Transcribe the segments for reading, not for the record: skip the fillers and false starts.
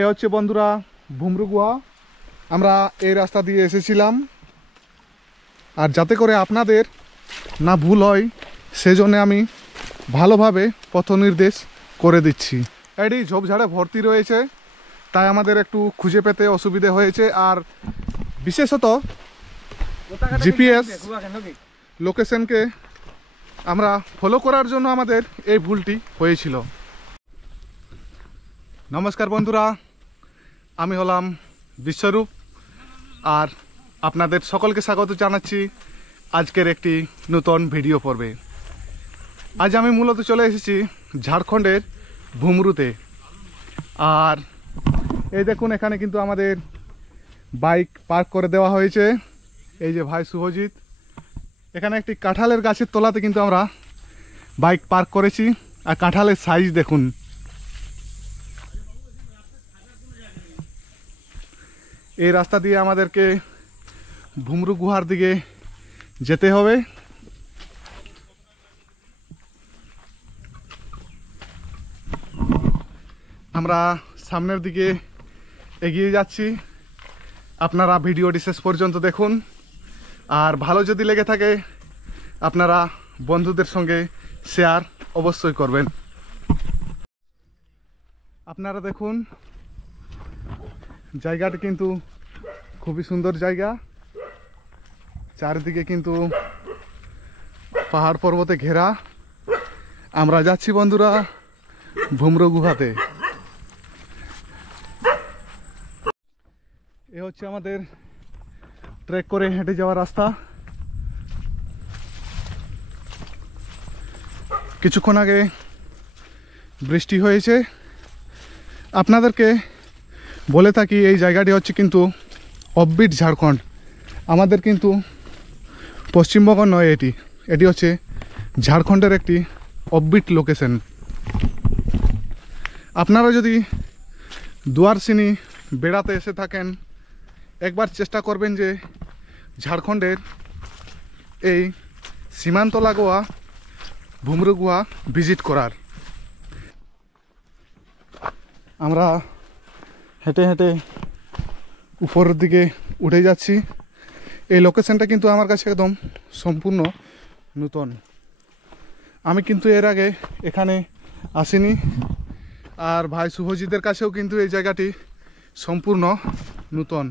এ হচ্ছে বন্ধুরা ভুমরু গুহা। আমরা এই রাস্তা দিয়ে এসেছিলাম, আর যাতে করে আপনাদের না ভুল হয় সেজন্য আমি ভালোভাবে পথ নির্দেশ করে দিচ্ছি। এটি ঝোপঝাড়ে ভর্তি রয়েছে, তাই আমাদের একটু খুঁজে পেতে অসুবিধে হয়েছে। আর বিশেষত জিপিএস লোকেশনকে আমরা ফলো করার জন্য আমাদের এই ভুলটি হয়েছিল। নমস্কার বন্ধুরা, আমি হলাম বিশ্বরূপ, আর আপনাদের সকলকে স্বাগত জানাচ্ছি আজকের একটি নতুন ভিডিও পর্বে। আজ আমি মূলত চলে এসেছি ঝাড়খণ্ডের ভুমরুতে। আর এই দেখুন, এখানে কিন্তু আমাদের বাইক পার্ক করে দেওয়া হয়েছে। এই যে ভাই শুভজিৎ, এখানে একটি কাঁঠালের গাছের তলাতে কিন্তু আমরা বাইক পার্ক করেছি। আর কাঁঠালের সাইজ দেখুন। এই রাস্তা দিয়ে আমাদেরকে ভুমরু গুহার দিকে যেতে হবে। আমরা সামনের দিকে এগিয়ে যাচ্ছি। আপনারা ভিডিওটি শেষ পর্যন্ত দেখুন, আর ভালো যদি লেগে থাকে আপনারা বন্ধুদের সঙ্গে শেয়ার অবশ্যই করবেন। আপনারা দেখুন, জায়গাটি কিন্তু খুবই সুন্দর জায়গা। চারিদিকে কিন্তু পাহাড় পর্বতে ঘেরা। আমরা যাচ্ছি বন্ধুরা ভুমরু গুহাতে। এ হচ্ছে আমাদের ট্রেক করে হেঁটে যাওয়ার রাস্তা। কিছুক্ষণ আগে বৃষ্টি হয়েছে। আপনাদেরকে বলে থাকি এই জায়গাটি হচ্ছে কিন্তু অফবিট ঝাড়খণ্ড। আমাদের কিন্তু পশ্চিমবঙ্গ নয়, এটি হচ্ছে ঝাড়খণ্ডের একটি অফবিট লোকেশন। আপনারা যদি দুয়ারসিনি বেড়াতে এসে থাকেন, একবার চেষ্টা করবেন যে ঝাড়খণ্ডের এই সীমান্ত লাগোয়া ভুমরু গুহা ভিজিট করার। আমরা হেঁটে হেঁটে উপরের দিকে উঠে যাচ্ছি। এই লোকেশনটা কিন্তু আমার কাছে একদম সম্পূর্ণ নতুন। আমি কিন্তু এর আগে এখানে আসিনি, আর ভাই শুভজিতের কাছেও কিন্তু এই জায়গাটি সম্পূর্ণ নতুন।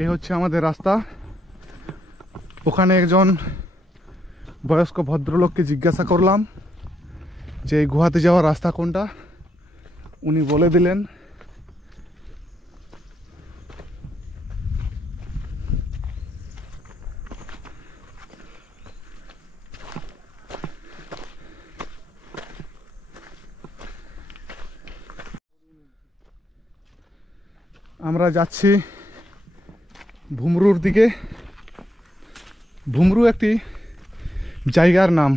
এই হচ্ছে আমাদের রাস্তা। ওখানে একজন বয়স্ক ভদ্রলোককে জিজ্ঞাসা করলাম যে এই গুহাতে যাওয়ার রাস্তা কোনটা। উনি বলে দিলেন। আমরা যাচ্ছি ভুমরুর দিকে। ভুমরু একটি জায়গার নাম,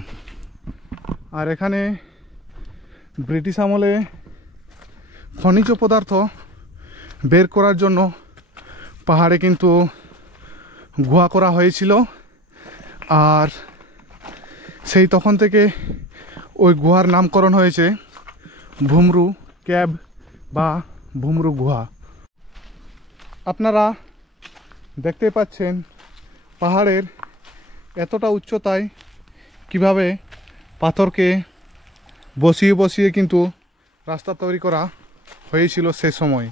আর এখানে ব্রিটিশ আমলে খনিজ পদার্থ বের করার জন্য পাহাড়ে কিন্তু গুহা করা হয়েছিল। আর সেই তখন থেকে ওই গুহার নামকরণ হয়েছে ভুমরু ক্যাব বা ভুমরু গুহা। আপনারা দেখতে পাচ্ছেন পাহাড়ের এতটা উচ্চতায় কিভাবে পাথরকে বসিয়ে বসিয়ে কিন্তু রাস্তা তৈরি করা হয়েছিল সে সময়।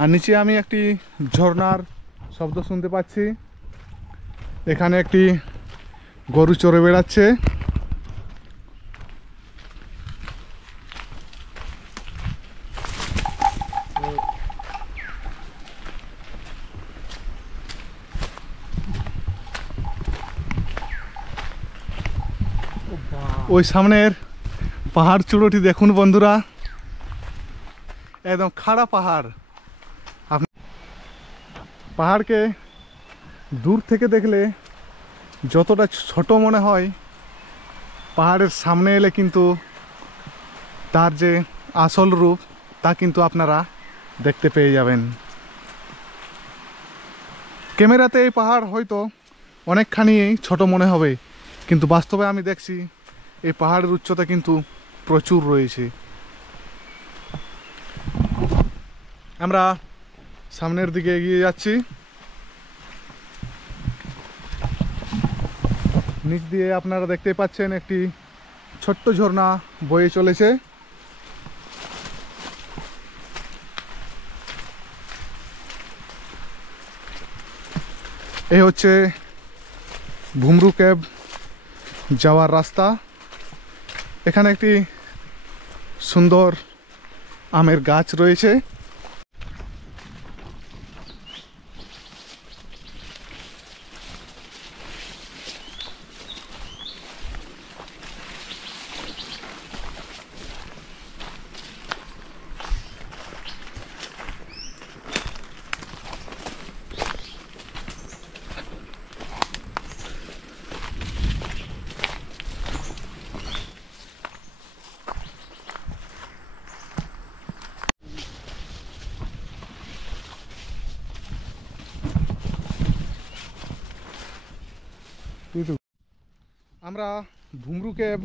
আর নিচে আমি একটি ঝর্ণার শব্দ শুনতে পাচ্ছি। এখানে একটি গরু চড়ে বেড়াচ্ছে। ওই সামনের পাহাড় চূড়োটি দেখুন বন্ধুরা, একদম খাড়া পাহাড়। পাহাড়কে দূর থেকে দেখলে যতটা ছোট মনে হয়, পাহাড়ের সামনে এলে কিন্তু তার যে আসল রূপ তা কিন্তু আপনারা দেখতে পেয়ে যাবেন। ক্যামেরাতে এই পাহাড় হয়তো অনেকখানি ছোট মনে হবে, কিন্তু বাস্তবে আমি দেখছি এই পাহাড়ের উচ্চতা কিন্তু প্রচুর রয়েছে। আমরা সামনের দিকে এগিয়ে যাচ্ছি। নিচ দিয়ে আপনারা দেখতে পাচ্ছেন একটি ছোট্ট ঝর্ণা বয়ে চলেছে। এই হচ্ছে ভুমরু কেভ যাওয়ার রাস্তা। এখানে একটি সুন্দর আমের গাছ রয়েছে। আমরা ভুমরু কেভ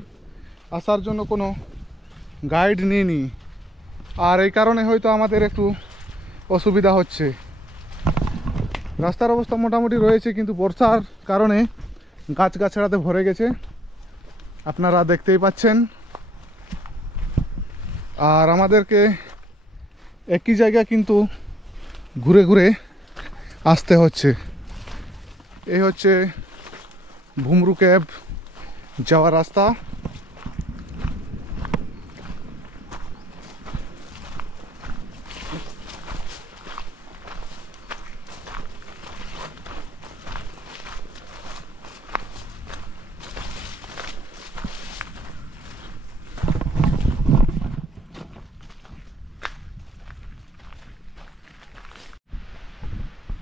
আসার জন্য কোনো গাইড নিইনি, আর এই কারণে হয়তো আমাদের একটু অসুবিধা হচ্ছে। রাস্তার অবস্থা মোটামুটি রয়েছে, কিন্তু বর্ষার কারণে গাছগাছড়াতে ভরে গেছে, আপনারা দেখতেই পাচ্ছেন। আর আমাদেরকে একই জায়গা কিন্তু ঘুরে ঘুরে আসতে হচ্ছে। এই হচ্ছে ভুমরু কেভ যাওয়ার রাস্তা।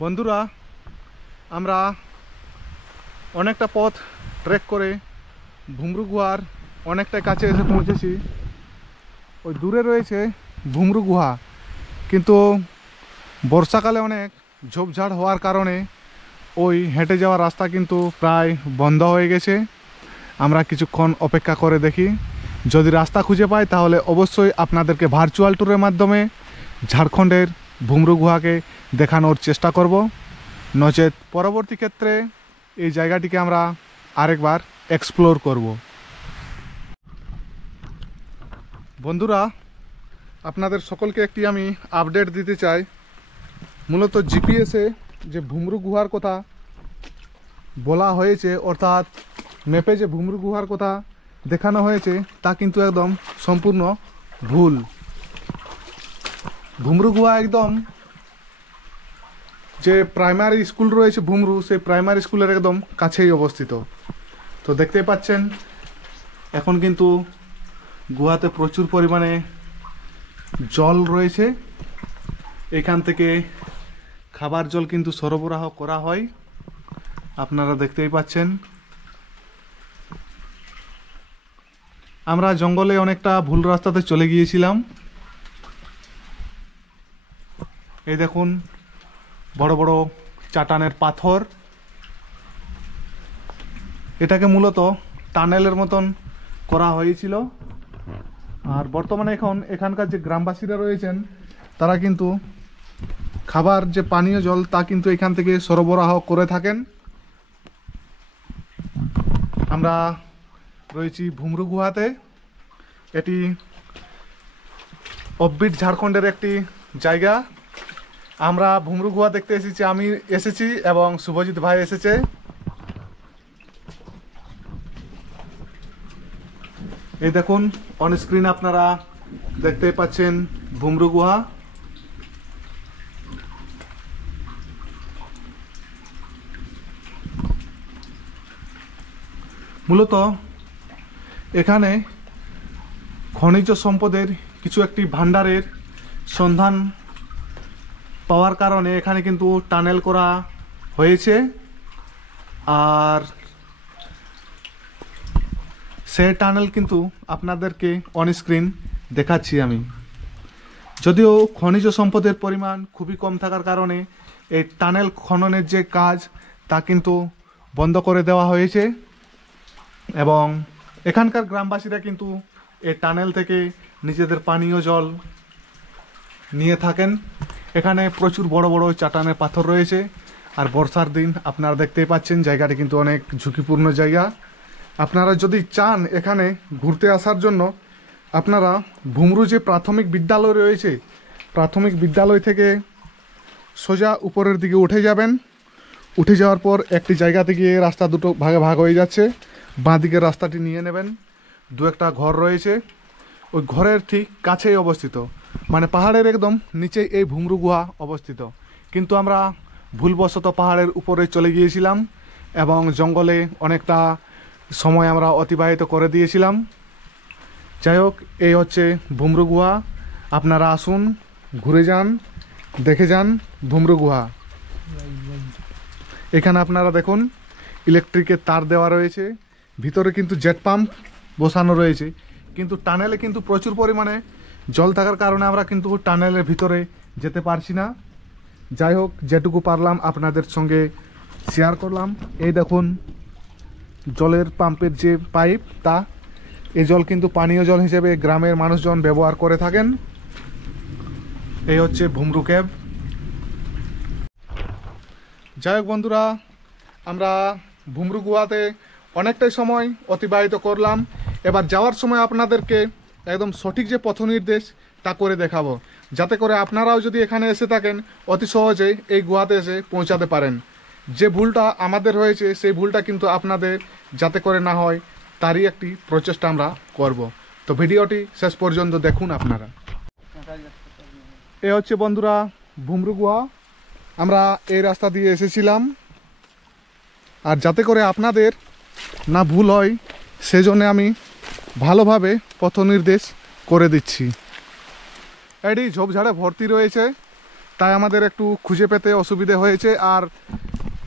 বন্ধুরা, আমরা অনেকটা পথ ট্রেক করে ভুমরু গুহার অনেকটা কাছে এসে পৌঁছেছি। ওই দূরে রয়েছে ভুমরু গুহা, কিন্তু বর্ষাকালে অনেক ঝোপঝাড় হওয়ার কারণে ওই হেঁটে যাওয়ার রাস্তা কিন্তু প্রায় বন্ধ হয়ে গেছে। আমরা কিছুক্ষণ অপেক্ষা করে দেখি, যদি রাস্তা খুঁজে পাই তাহলে অবশ্যই আপনাদেরকে ভার্চুয়াল ট্যুরের মাধ্যমে ঝাড়খণ্ডের ভুমরু গুহাকে দেখানোর চেষ্টা করব। নচেত পরবর্তী ক্ষেত্রে এই জায়গাটিকে আমরা আরেকবার এক্সপ্লোর করব। বন্ধুরা, আপনাদের সকলকে একটি আমি আপডেট দিতে চাই। মূলত জিপিএসে যে ভুমরু গুহার কথা বলা হয়েছে, অর্থাৎ ম্যাপে যে ভুমরু গুহার কথা দেখানো হয়েছে, তা কিন্তু একদম সম্পূর্ণ ভুল। ভুমরু গুহা একদম যে প্রাইমারি স্কুল রয়েছে ভুমরু, সেই প্রাইমারি স্কুলের একদম কাছেই অবস্থিত। তো দেখতেই পাচ্ছেন এখন কিন্তু গুহাতে প্রচুর পরিমাণে জল রয়েছে। এখান থেকে খাবার জল কিন্তু সরবরাহ করা হয়, আপনারা দেখতেই পাচ্ছেন। আমরা জঙ্গলে অনেকটা ভুল রাস্তাতে চলে গিয়েছিলাম। এই দেখুন বড় বড় চাটানের পাথর। এটাকে মূলত টানেলের মতন করা হয়েছিল। আর বর্তমানে এখানকার যে গ্রামবাসীরা রয়েছেন, তারা কিন্তু খাবার যে পানীয় জল তা কিন্তু এখান থেকে সরবরাহ করে থাকেন। আমরা রয়েছি ভুমরু গুহাতে। এটি অফবিট ঝাড়খণ্ডের একটি জায়গা। আমরা ভুমরু গুহা দেখতে এসেছি, আমি এসেছি এবং শুভজিৎ ভাই এসেছে। এই দেখুন অন স্ক্রিন আপনারা দেখতে পাচ্ছেন ভুমরু গুহা। মূলত এখানে খনিজ সম্পদের কিছু একটি ভাণ্ডারের সন্ধান পাওয়ার কারণে এখানে কিন্তু টানেল করা হয়েছে। আর সেই টানেল কিন্তু আপনাদেরকে অন স্ক্রিন দেখাচ্ছি আমি। যদিও খনিজ সম্পদের পরিমাণ খুবই কম থাকার কারণে এই টানেল খননের যে কাজ তা কিন্তু বন্ধ করে দেওয়া হয়েছে, এবং এখানকার গ্রামবাসীরা কিন্তু এই টানেল থেকে নিজেদের পানীয় জল নিয়ে থাকেন। এখানে প্রচুর বড় বড় চাটানের পাথর রয়েছে, আর বর্ষার দিন আপনারা দেখতেই পাচ্ছেন জায়গাটি কিন্তু অনেক ঝুঁকিপূর্ণ জায়গা। আপনারা যদি চান এখানে ঘুরতে আসার জন্য, আপনারা ভুমরু যে প্রাথমিক বিদ্যালয় রয়েছে, প্রাথমিক বিদ্যালয় থেকে সোজা উপরের দিকে উঠে যাবেন। উঠে যাওয়ার পর একটি জায়গাতে গিয়ে রাস্তা দুটো ভাগে ভাগ হয়ে যাচ্ছে, বাঁ দিকের রাস্তাটি নিয়ে নেবেন। দু একটা ঘর রয়েছে, ওই ঘরের ঠিক কাছেই অবস্থিত, মানে পাহাড়ের একদম নিচেই এই ভুমরু গুহা অবস্থিত। কিন্তু আমরা ভুলবশত পাহাড়ের উপরে চলে গিয়েছিলাম এবং জঙ্গলে অনেকটা সময় আমরা অতিবাহিত করে দিয়েছিলাম। যাই হোক, এই হচ্ছে ভুমরু গুহা। আপনারা আসুন, ঘুরে যান, দেখে যান ভুমরু গুহা। এখানে আপনারা দেখুন ইলেকট্রিকের তার দেওয়া রয়েছে, ভিতরে কিন্তু জেট পাম্প বসানো রয়েছে। কিন্তু টানেলে কিন্তু প্রচুর পরিমাণে জল থাকার কারণে আমরা কিন্তু টানেলের ভিতরে যেতে পারছি না। যাই হোক, যেটুকু পারলাম আপনাদের সঙ্গে শেয়ার করলাম। এই দেখুন জলের পাম্পের যে পাইপ, তা এই জল কিন্তু পানীয় জল হিসেবে গ্রামের মানুষজন ব্যবহার করে থাকেন। এই হচ্ছে ভুমরু কেভ। যাই হোক বন্ধুরা, আমরা ভুমরু গুহাতে অনেকটাই সময় অতিবাহিত করলাম। এবার যাওয়ার সময় আপনাদেরকে একদম সঠিক যে পথ নির্দেশ তা করে দেখাবো, যাতে করে আপনারাও যদি এখানে এসে থাকেন অতি সহজেই এই গুহাতে এসে পৌঁছাতে পারেন। যে ভুলটা আমাদের হয়েছে সেই ভুলটা কিন্তু আপনাদের যাতে করে না হয় তারই একটি প্রচেষ্টা আমরা করব। তো ভিডিওটি শেষ পর্যন্ত দেখুন আপনারা। এ হচ্ছে বন্ধুরা ভুমরু গুহা। আমরা এই রাস্তা দিয়ে এসেছিলাম, আর যাতে করে আপনাদের না ভুল হয় সেজন্য আমি ভালোভাবে পথ নির্দেশ করে দিচ্ছি। এটি ঝোপঝাড়ে ভর্তি রয়েছে, তাই আমাদের একটু খুঁজে পেতে অসুবিধে হয়েছে। আর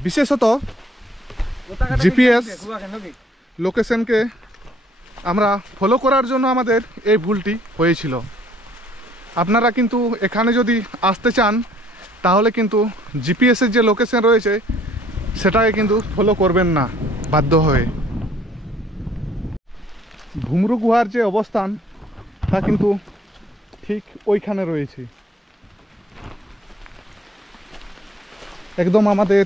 বিশেষত জিপিএস লোকেশনকে আমরা ফলো করার জন্য আমাদের এই ভুলটি হয়েছিল। আপনারা কিন্তু এখানে যদি আসতে চান তাহলে কিন্তু জিপিএসের যে লোকেশন রয়েছে সেটাকে কিন্তু ফলো করবেন না বাধ্য হয়ে। ভুমরু গুহার যে অবস্থান তা কিন্তু ঠিক ওইখানে রয়েছে, একদম আমাদের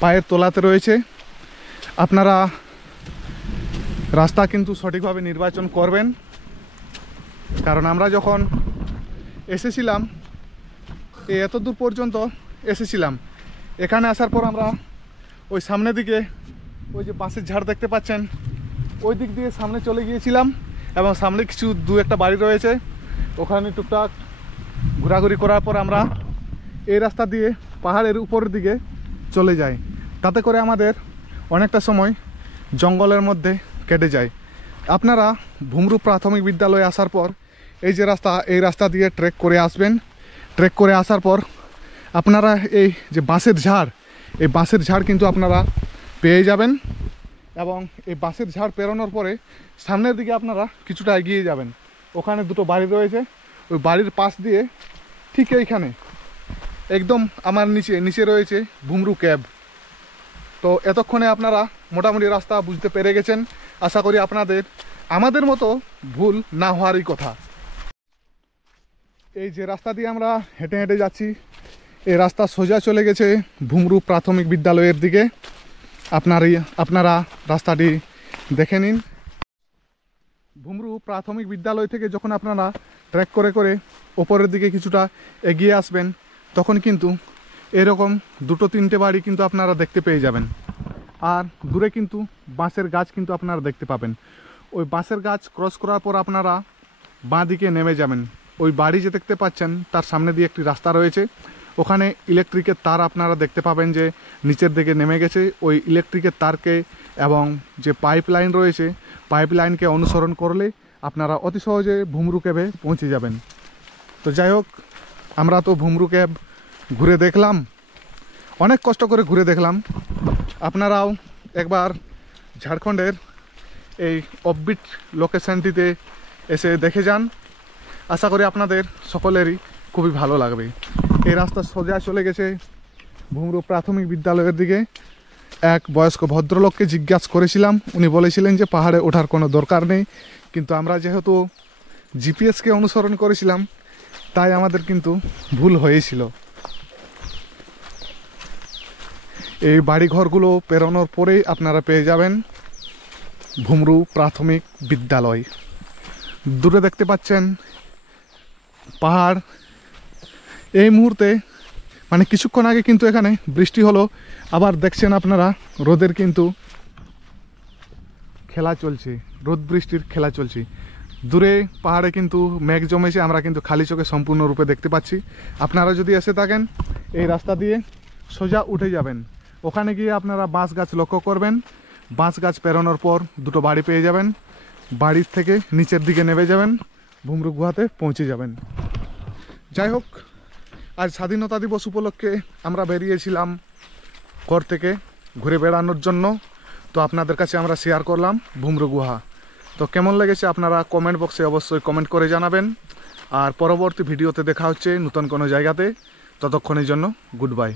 পায়ের তলাতে রয়েছে। আপনারা রাস্তা কিন্তু সঠিকভাবে নির্বাচন করবেন, কারণ আমরা যখন এসেছিলাম এত দূর পর্যন্ত এসেছিলাম, এখানে আসার পর আমরা ওই সামনের দিকে ওই যে বাঁশের ঝাড় দেখতে পাচ্ছেন ওই দিক দিয়ে সামনে চলে গিয়েছিলাম, এবং সামনে কিছু দু একটা বাড়ি রয়েছে, ওখানে টুকটাক ঘোরাঘুরি করার পর আমরা এই রাস্তা দিয়ে পাহাড়ের উপরের দিকে চলে যাই। তাতে করে আমাদের অনেকটা সময় জঙ্গলের মধ্যে কেটে যায়। আপনারা ভুমরু প্রাথমিক বিদ্যালয়ে আসার পর এই যে রাস্তা, এই রাস্তা দিয়ে ট্রেক করে আসবেন। ট্রেক করে আসার পর আপনারা এই যে বাঁশের ঝাড়, এই বাঁশের ঝাড় কিন্তু আপনারা পেয়ে যাবেন, এবং এই বাঁশের ঝাড় পেরোনোর পরে সামনের দিকে আপনারা কিছুটা এগিয়ে যাবেন। ওখানে দুটো বাড়ি রয়েছে, ওই বাড়ির পাশ দিয়ে ঠিক এইখানে একদম আমার নিচে রয়েছে ভুমরু কেভ। তো এতক্ষণে আপনারা মোটামুটি রাস্তা বুঝতে পেরে গেছেন। আশা করি আপনাদের আমাদের মতো ভুল না হওয়ারই কথা। এই যে রাস্তা দিয়ে আমরা হেঁটে হেঁটে যাচ্ছি, এই রাস্তা সোজা চলে গেছে ভুমরু প্রাথমিক বিদ্যালয়ের দিকে। আপনারা রাস্তাটি দেখে নিন। ভুমরু প্রাথমিক বিদ্যালয় থেকে যখন আপনারা ট্রেক করে করে ওপরের দিকে কিছুটা এগিয়ে আসবেন, তখন কিন্তু এরকম দুটো তিনটে বাড়ি কিন্তু আপনারা দেখতে পেয়ে যাবেন। আর দূরে কিন্তু বাঁশের গাছ কিন্তু আপনারা দেখতে পাবেন। ওই বাঁশের গাছ ক্রস করার পর আপনারা বাঁ দিকে নেমে যাবেন। ওই বাড়ি যে দেখতে পাচ্ছেন তার সামনে দিয়ে একটি রাস্তা রয়েছে, ওখানে ইলেকট্রিকের তার আপনারা দেখতে পাবেন যে নিচের দিকে নেমে গেছে। ওই ইলেকট্রিকের তারকে এবং যে পাইপ লাইন রয়েছে, পাইপ লাইনকে অনুসরণ করলে আপনারা অতি সহজে ভুমরু কেভে পৌঁছে যাবেন। তো যাই হোক, আমরা তো ভুমরু কেভ ঘুরে দেখলাম, অনেক কষ্ট করে ঘুরে দেখলাম। আপনারাও একবার ঝাড়খণ্ডের এই অফবিট লোকেশনটিতে এসে দেখে যান। আশা করি আপনাদের সকলেরই খুবই ভালো লাগবে। এই রাস্তা সোজা চলে গেছে ভুমরু প্রাথমিক বিদ্যালয়ের দিকে, এক বয়স্ক ভদ্রলোককে জিজ্ঞাসা করেছিলাম, উনি বলেছিলেন যে পাহাড়ে ওঠার কোনো দরকার নেই, কিন্তু আমরা যেহেতু জিপিএসকে অনুসরণ করেছিলাম তাই আমাদের কিন্তু ভুল হয়েছিল। এই বাড়িঘরগুলো পেরোনোর পরেই আপনারা পেয়ে যাবেন ভুমরু প্রাথমিক বিদ্যালয়। দূরে দেখতে পাচ্ছেন পাহাড়। এই মুহূর্তে মানে কিছুক্ষণ আগে কিন্তু এখানে বৃষ্টি হলো, আবার দেখছেন আপনারা রোদের কিন্তু খেলা চলছে, রোদ বৃষ্টির খেলা চলছে। দূরে পাহাড়ে কিন্তু মেঘ জমেছে, আমরা কিন্তু খালি চোখে সম্পূর্ণরূপে দেখতে পাচ্ছি। আপনারা যদি এসে থাকেন এই রাস্তা দিয়ে সোজা উঠে যাবেন, ওখানে গিয়ে আপনারা বাঁশ গাছ লক্ষ্য করবেন। বাঁশ গাছ পেরোনোর পর দুটো বাড়ি পেয়ে যাবেন, বাড়ির থেকে নিচের দিকে নেমে যাবেন, ভুমরু গুহাতে পৌঁছে যাবেন। যাই হোক, আজ স্বাধীনতা দিবস উপলক্ষে আমরা বেরিয়েছিলাম ঘর থেকে ঘুরে বেড়ানোর জন্য, তো আপনাদের কাছে আমরা শেয়ার করলাম ভুমরু গুহা। তো কেমন লেগেছে আপনারা কমেন্ট বক্সে অবশ্যই কমেন্ট করে জানাবেন। আর পরবর্তী ভিডিওতে দেখা হচ্ছে নতুন কোনো জায়গাতে। ততক্ষণের জন্য গুড বাই।